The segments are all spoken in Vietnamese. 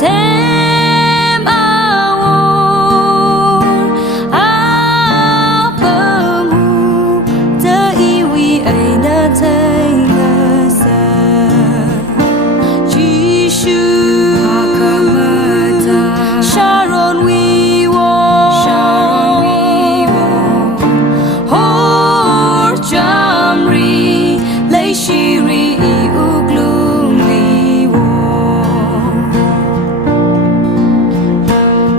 thêm ao áo bờ mù tơ iwi ấy đã thấy ngờ xa Giêsu Sharon we walk Hor Jamri lấy shiri uglum li walk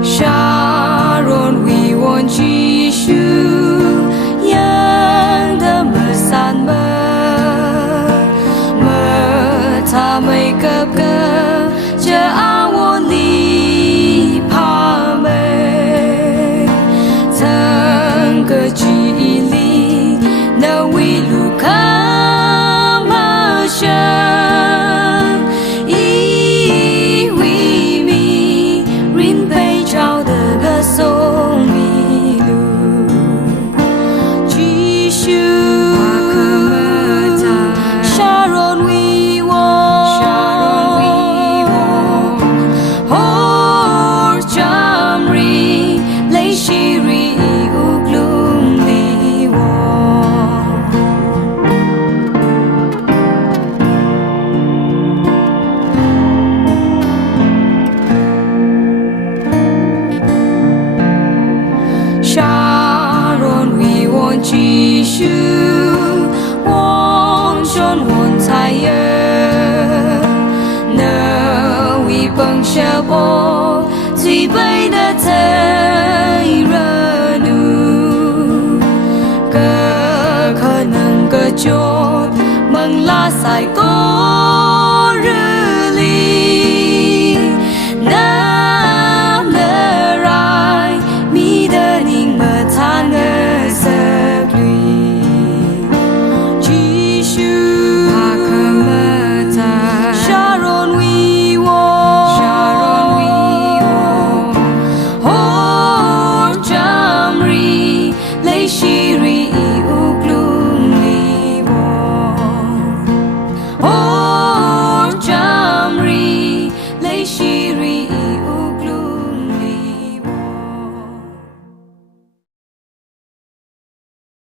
Sharon we want Giêsu yang đã mở san mơ tha mây cấp cơ chờ áo li pa mê thang cơ chỉ li na we lu ka ma sha i we mi rin bay trao de ga song mi lu Giêsu Sharon we walk Hor Jamri lấy shiri uglum li walk Sharon we want Giêsu want John want tired no we bang sha bo tùy bay đã thấy ra nu cơ khả năng cơ chốt mừng la sai có